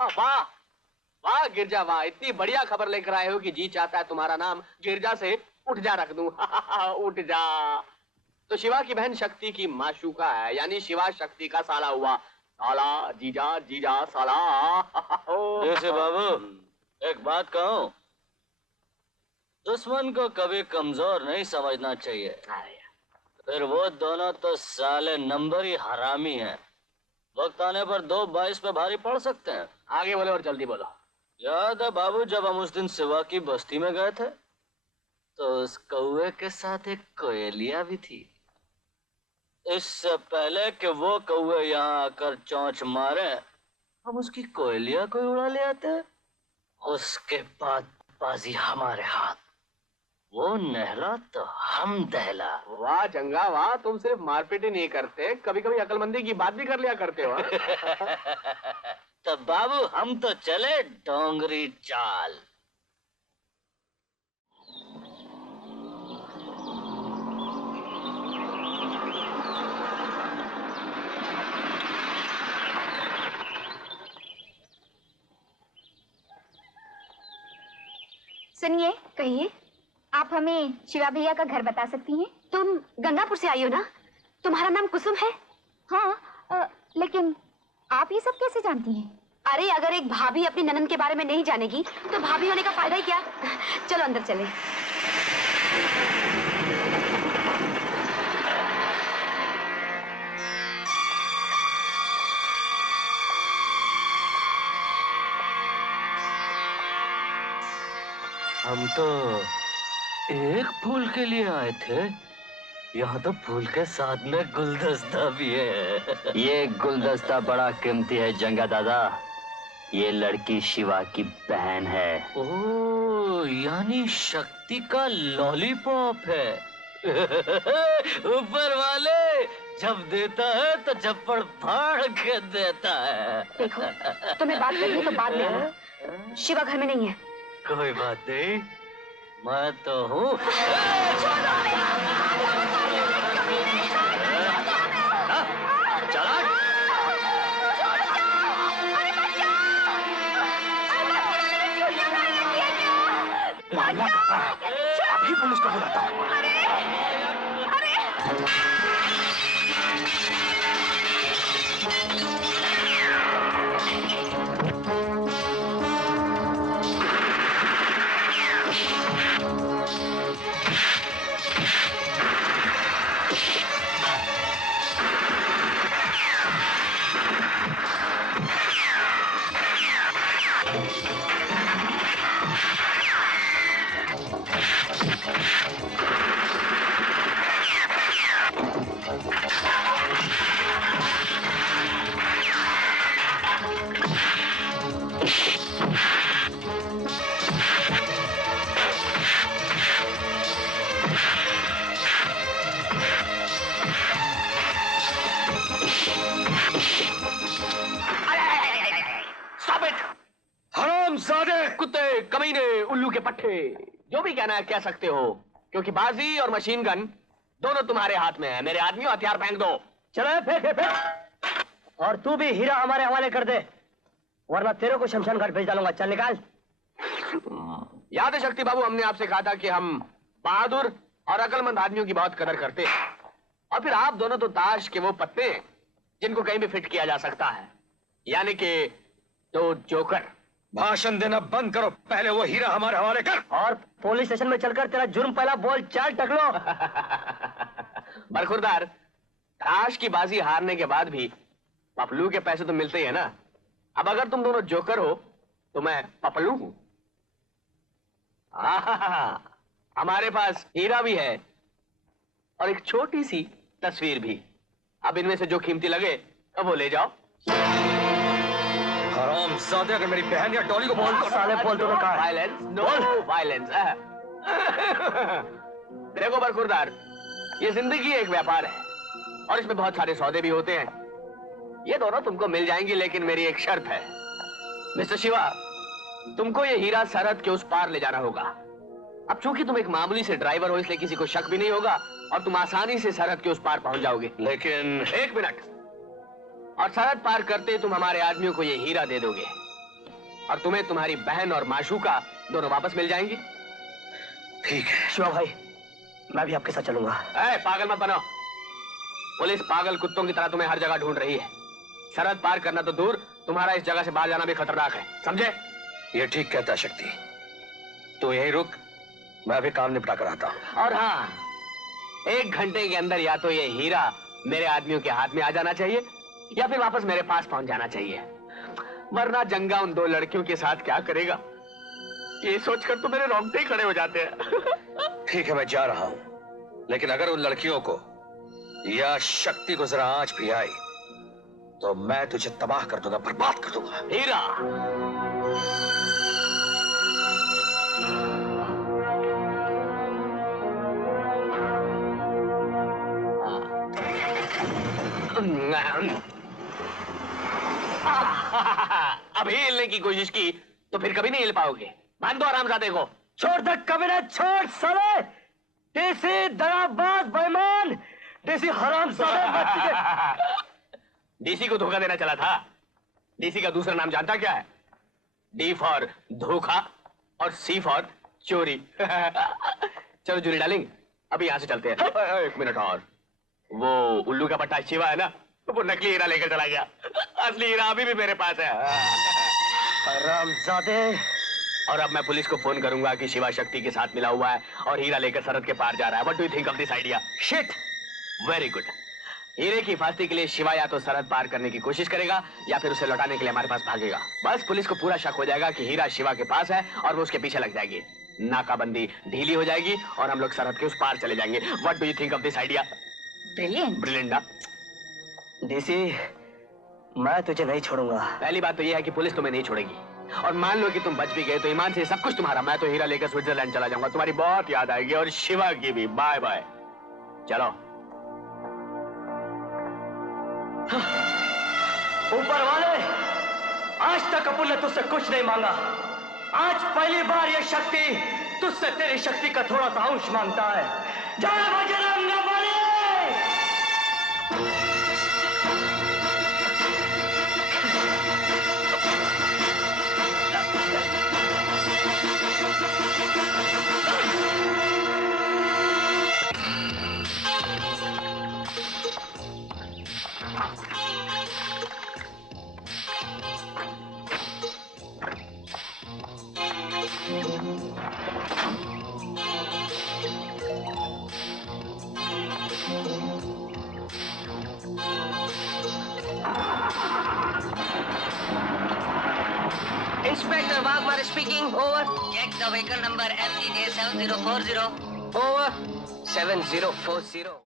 वाह वाह गिरजा वाह, इतनी बढ़िया खबर लेकर आए हो कि जी चाहता है तुम्हारा नाम गिरजा से उठ जा रख दूं। उठ जा। तो शिवा की बहन शक्ति की माशूका है, यानी शिवा शक्ति का साला हुआ। साला जीजा जीजा साला। जैसे बाबू एक बात कहूं, दुश्मन को कभी कमजोर नहीं समझना चाहिए। फिर वो दोनों तो साले नंबर ही हरामी हैं। वक्त आने पर 2-22 पे भारी पड़ सकते हैं। आगे बोलो और जल्दी बोलो। याद है बाबू, जब हम उस दिन शिवा की बस्ती में गए थे तो उस कौवे के साथ एक कोयलिया भी थी। इससे पहले कि वो कौवे यहाँ आकर चोंच मारे, हम उसकी कोयलिया को उड़ा ले आते। उसके बाद बाजी हमारे हाथ, वो नहला तो हम दहला। वाह जंगा वाह, तुम सिर्फ मारपीट ही नहीं करते, कभी कभी अक्लमंदी की बात भी कर लिया करते हो। तो बाबू हम तो चले डोंगरी चाल। सुनिए, कहिए। आप हमें शिवा भैया का घर बता सकती हैं? तुम गंगापुर से आई हो ना? तुम्हारा नाम कुसुम है? हाँ, लेकिन आप ये सब कैसे जानती हैं? अरे अगर एक भाभी अपनी ननद के बारे में नहीं जानेगी तो भाभी होने का फायदा ही क्या? चलो अंदर चलें। हम तो एक फूल के लिए आए थे, यहाँ तो फूल के साथ में गुलदस्ता भी है। ये गुलदस्ता बड़ा कीमती है जंगा दादा। ये लड़की शिवा की बहन है। ओह, यानी शक्ति का लॉलीपॉप है। ऊपर वाले जब देता है तो झप्पड़ फाड़ के देता है। देखो, तुम्हें बात करनी है तो बाद में आना। शिवा घर में नहीं है। कोई बात नहीं, मैं तो हूँ। चला अभी पुलिस को बुलाता हूँ। कुत्ते, कमीने, उल्लू के पट्टे, जो भी कहना है कह सकते हो, क्योंकि बाजी और मशीन गन दोनों तुम्हारे हाथ में है। मेरे आदमियों हथियार फेंक दो। चलो फेंक। और तू भी हीरा हमारे हवाले कर दे, वरना तेरे को शमशान घाट भेज डालूंगा। चल निकाल। याद है शक्ति बाबू, हमने आपसे कहा था कि हम बहादुर और अकलमंद आदमियों की बहुत कदर करते हैं, और फिर आप दोनों तो ताश के वो पत्ते हैं जिनको कहीं भी फिट किया जा सकता है, यानी कि तो जोकर। भाषण देना बंद करो, पहले वो हीरा हमारे हवाले कर। और पुलिस स्टेशन में चलकर तेरा जुर्म पहला बोल चाल टकलो। बरखुरदार, ताश की बाजी हारने के बाद भी पपलू के पैसे तो मिलते ही है ना। अब अगर तुम दोनों जोकर हो तो मैं पपलू हूं। हमारे पास हीरा भी है और एक छोटी सी तस्वीर भी। अब इनमें से जो कीमती लगे अब वो ले जाओ। हरामजादे, अगर मेरी बहन या डॉली को बोल साले बोल तो कहा। Violence, no violence. देखो बरखुरदार, ये जिंदगी एक व्यापार है और इसमें बहुत सारे सौदे भी होते हैं। ये दोनों तुमको मिल जाएंगी, लेकिन मेरी एक शर्त है। मिस्टर शिवा, तुमको ये हीरा सरहद के उस पार ले जाना होगा। अब चूंकि तुम एक मामूली से ड्राइवर हो, इसलिए किसी को शक भी नहीं होगा और तुम आसानी से सरहद के उस पार पहुंच जाओगे। लेकिन एक मिनट, और सरहद पार करते तुम हमारे आदमियों को ये हीरा दे दोगे। और तुम्हें तुम्हारी बहन और माशूका दोनों वापस मिल जाएंगी। ठीक है। शिवा भाई, मैं भी आपके साथ चलूंगा। पागल मत बनो। पुलिस पागल कुत्तों की तरह तुम्हें हर जगह ढूंढ रही है। सरहद पार करना तो दूर, तुम्हारा इस जगह से बाहर जाना भी खतरनाक है, समझे? ये ठीक कहता शक्ति। तू यहीं रुक, मैं भी काम निपटा कर आता हूं। और हाँ, 1 घंटे के अंदर या तो ये हीरा मेरे आदमियों के हाथ में आ जाना चाहिए या फिर वापस मेरे पास पहुंच जाना चाहिए, वरना जंगा उन 2 लड़कियों के साथ क्या करेगा, ये सोचकर तो मेरे रोंगटे ही खड़े हो जाते हैं। ठीक है, मैं जा रहा हूं, लेकिन अगर उन लड़कियों को या शक्ति को जरा आंच भी आई तो मैं तुझे तबाह कर दूंगा, बर्बाद कर दूंगा। हीरा, अभी हिलने की कोशिश की तो फिर कभी नहीं हिल पाओगे। बांध दो आरामजादे को। छोड़ दे कमीने, छोड़ साले, देसी दगाबाज बेईमान, देसी हरामजादे। डीसी को धोखा देना चला था। डीसी का दूसरा नाम जानता क्या है? डी फॉर धोखा और सी फॉर चोरी। चलो जूली डार्लिंग, अभी यहां से चलते हैं। 1 मिनट और। वो उल्लू का पट्टा शिवा है ना, वो नकली हीरा लेकर चला गया। असली हीरा अभी भी मेरे पास है। हरामजादे। और अब मैं पुलिस को फोन करूंगा कि शिवा शक्ति के साथ मिला हुआ है और हीरा लेकर सरहद के पार जा रहा है। What do you think of this idea? Shit. Very good. हीरे की हिफाजती के लिए शिवा या तो सरहद पार करने की कोशिश करेगा या फिर उसे लौटाने के लिए हमारे पास भागेगा। बस पुलिस को पूरा शक हो जाएगा कि हीरा शिवा के पास है और वो उसके पीछे लग जाएगी। नाकाबंदी ढीली हो जाएगी और हम लोग सरहद के उस पार चले जाएंगे। What do you think of this idea? Brilliant. Brilliant ना? डीसी, मैं तुझे नहीं छोड़ूंगा। पहली बात तो यह है कि पुलिस तुम्हें नहीं छोड़ेगी, और मान लो कि तुम बच भी गए तो ईमान से सब कुछ तुम्हारा। मैं तो हीरा लेकर स्विट्जरलैंड चला जाऊंगा, तुम्हारी बहुत याद आएगी और शिवा की भी। Bye bye. चलो। ऊपर वाले, आज तक अपुन ने तुझसे कुछ नहीं मांगा। आज पहली बार ये शक्ति तुझसे तेरी शक्ति का थोड़ा सा अंश मांगता है। जय Bajrangbali. Inspector Wagmar speaking. Over. Check the vehicle number MGJ 7040. Over. 7040.